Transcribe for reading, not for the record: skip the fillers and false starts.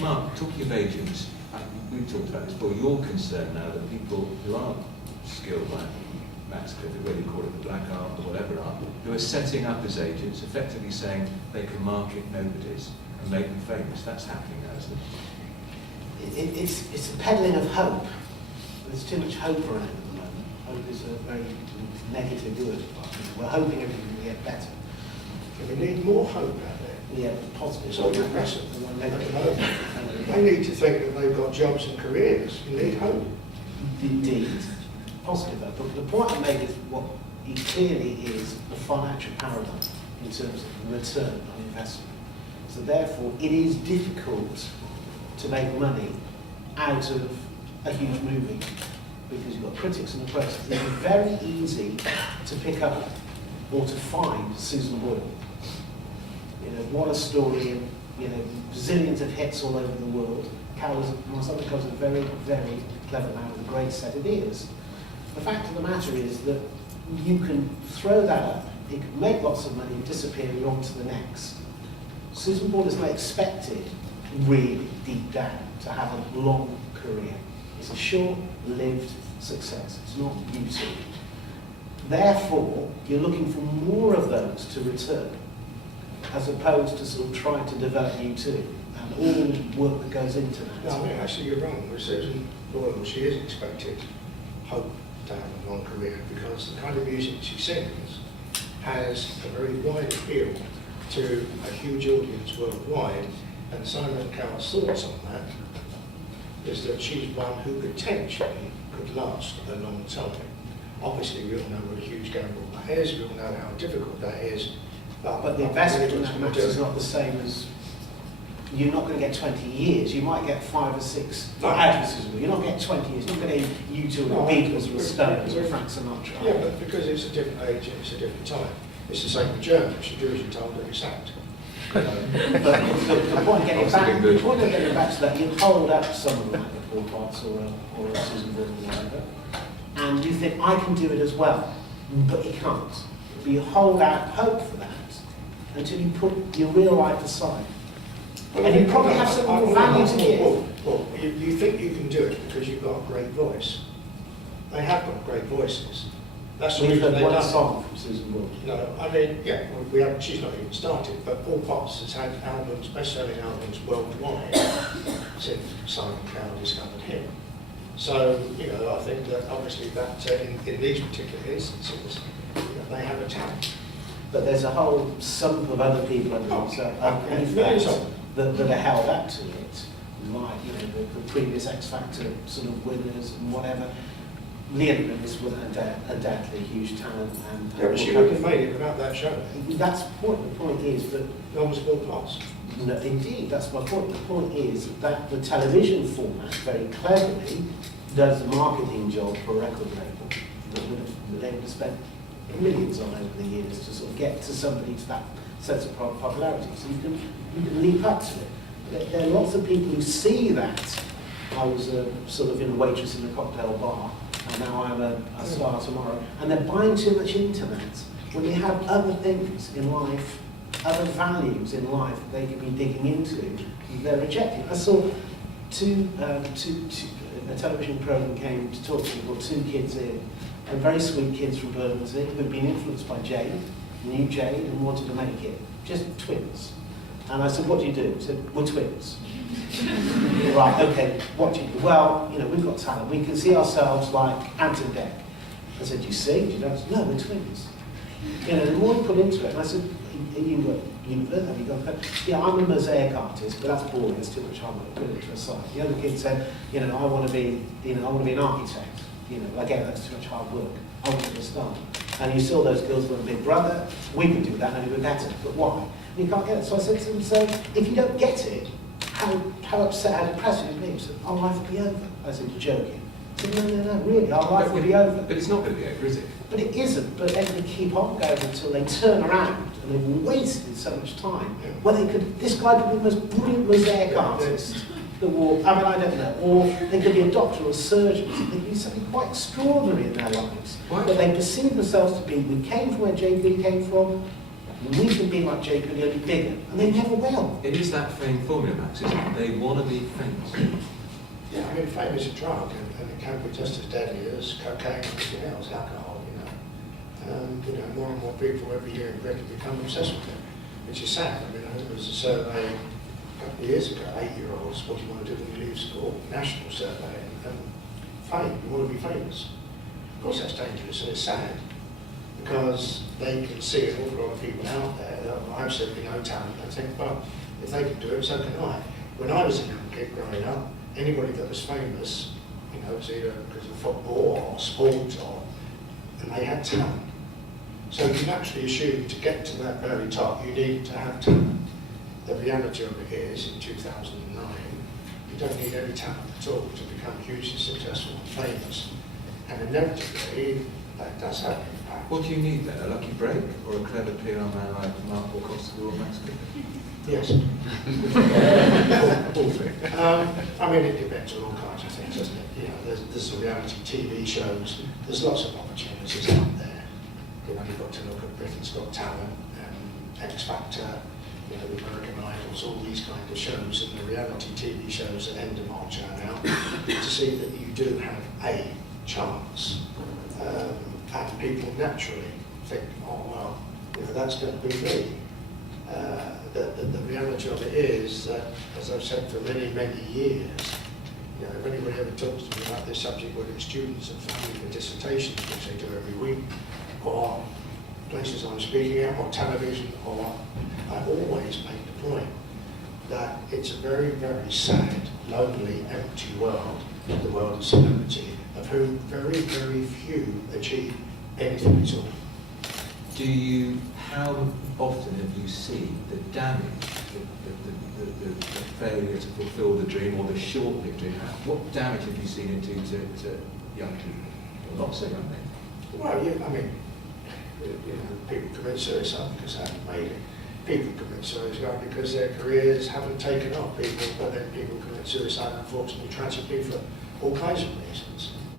Mark, talking of agents, we've talked about this before, you're concerned now that people who aren't skilled, like Max Clifford, whether you call it the black art or whatever art, who are setting up as agents, effectively saying they can market nobodies and make them famous. That's happening now, isn't it? It's a peddling of hope. There's too much hope around at the moment. Hope is a very negative word. We're hoping everything will get better. We need more hope out there. Yeah, positive. It's all depressing. They need to think that they've got jobs and careers. You need hope. Indeed. Positive. But the point I made is what it clearly is the financial paradigm in terms of return on investment. So therefore, it is difficult to make money out of a huge movie because you've got critics in the process. It's very easy to pick up or to find Susan Boyle. You know, what a story, and you know, zillions of hits all over the world. Marcel Carol's a very, very clever man with a great set of ears. The fact of the matter is that you can throw that up, it can make lots of money and disappear and on to the next. Susan Boyle is not expected, really, deep down, to have a long career. It's a short-lived success. It's not YouTube. Therefore, you're looking for more of those to return, as opposed to sort of trying to develop YouTube and all the work that goes into that. No, I mean, actually you're wrong. With Susan Boyle, she is expected hope to have a long career because the kind of music she sings has a very wide appeal to a huge audience worldwide, and Simon Cowell's thoughts on that is that she's one who potentially could last a long time. Obviously, we all know what a huge gamble that is, we all know how difficult that is. But the investment in that matter is not the same as, you're not going to get 20 years, you might get 5 or 6 out of Susan Boyle. You're not getting 20 years, you're not going to get U2 or Beatles or Stones or Frank Sinatra. Yeah, but because it's a different age and it's a different time. It's the same with Germans, you do as you're told, don't be sacked. But the point of getting back to that, you hold up someone like a Paul Potts or a Susan Boyle or whatever, and you think, I can do it as well, but you can't. But you hold out hope for that until you put your real life aside. Well, and you probably have some more value to give. Well, you think you can do it because you've got a great voice. They have got great voices. That's the reason they've done it. Song from Susan Boyle. No, I mean, yeah, we haven't, she's not even started, but Paul Potts has had albums, best-selling albums worldwide since Simon Cowell discovered him. So, you know, I think that obviously that in these particular instances, you know, they have a talent. But there's a whole sum of other people underneath that are held up to it, like, you know, the previous X Factor sort of winners and whatever. Leonard is undoubtedly a huge talent. And yeah, but she wouldn't have made it without that show. That's the point. The point is that... No one's Paul Potts. No, indeed, that's my point. The point is that the television format very cleverly does the marketing job for a record label that would have been able to spend millions on over the years to sort of get to somebody to that sense of popularity. So you can leap up to it. There are lots of people who see that. I was sort of in a waitress in a cocktail bar, and now I'm a star tomorrow. And they're buying too much into that. When you have other things in life, other values in life that they could be digging into, they're rejecting. I saw a television program came to talk to me, brought 2 kids in, and very sweet kids from Bermondsey who'd been influenced by Jade, knew Jade, and wanted to make it. Just twins. And I said, what do you do? He said, we're twins. Right, okay, what do you do? Well, you know, we've got talent. We can see ourselves like Ant and Dec. I said, do you sing? Do you dance? No, we're twins. You know, the more you put into it, and I said, are you at university? Have you got? Yeah, I'm a mosaic artist, but that's boring. It's too much homework. Put it to a side. The other kid said, you know, I want to be an architect. You know, again, that's too much hard work. I want to be a star. And you saw those girls with a Big Brother. We can do that, and we're better. But why? You can't get it. So I said to them, so if you don't get it, how upset, how depressed would you be? He said, our life will be over. I said, you're joking. I said, no, really, our life will be over. But it's not going to be over, is it? But it isn't, but they're going to keep on going until they turn around, and they've wasted so much time. Well, this guy could be the most brilliant mosaic artist that will, I mean, I don't know, or they could be a doctor or a surgeon, they could be something quite extraordinary in their lives. But they perceive themselves to be, we came from where JB came from, We can be like Jake and only bigger, and they never will. It is that fame formula, Max, isn't it? They want to be famous. Yeah, I mean, fame is a drug, and it can be just as deadly as cocaine and anything else, alcohol, you know. More and more people every year in Britain become obsessed with it, which is sad. I mean, I think there was a survey a couple of years ago, 8-year-olds, what do you want to do when you leave school? National survey, and fame, you want to be famous. Of course that's dangerous and it's sad, because they can see an awful lot of people out there that have absolutely no talent and think, well, if they can do it, so can I. When I was a young kid growing up, anybody that was famous, it was either because of football or sport, and they had talent. So you naturally assume to get to that very top, you need to have talent. The reality of it is, in 2009, you don't need any talent at all to become hugely successful and famous. And inevitably, that does have an impact. What do you need then? A lucky break or a clever PR man like Mark Borkowski or Max Clifford? Yes. All three. I mean, it depends on all kinds of things, doesn't it? There's the reality TV shows. There's lots of opportunities out there. You've got to look at Britain's Got Talent, X Factor, the American Idols, all these kind of shows, and the reality TV shows that Endemol churn out, to see that you do have a chance. And people naturally think, oh, well, that's going to be me. The reality of it is that, as I've said for many, many years, if anybody ever talks to me about this subject, whether it's students and family for dissertations, which they do every week, or places I'm speaking at, or television, or I always make the point that it's a very, very sad, lonely, empty world, the world of celebrity, of whom very, very few achieve anything at all. How often have you seen the damage, the failure to fulfill the dream or the short-lived dream? What damage have you seen into to young people, or not so young men? Well, I mean, people commit suicide because they haven't made it. People commit suicide because their careers haven't taken off. But then people commit suicide, unfortunately, tragically, for all kinds of reasons.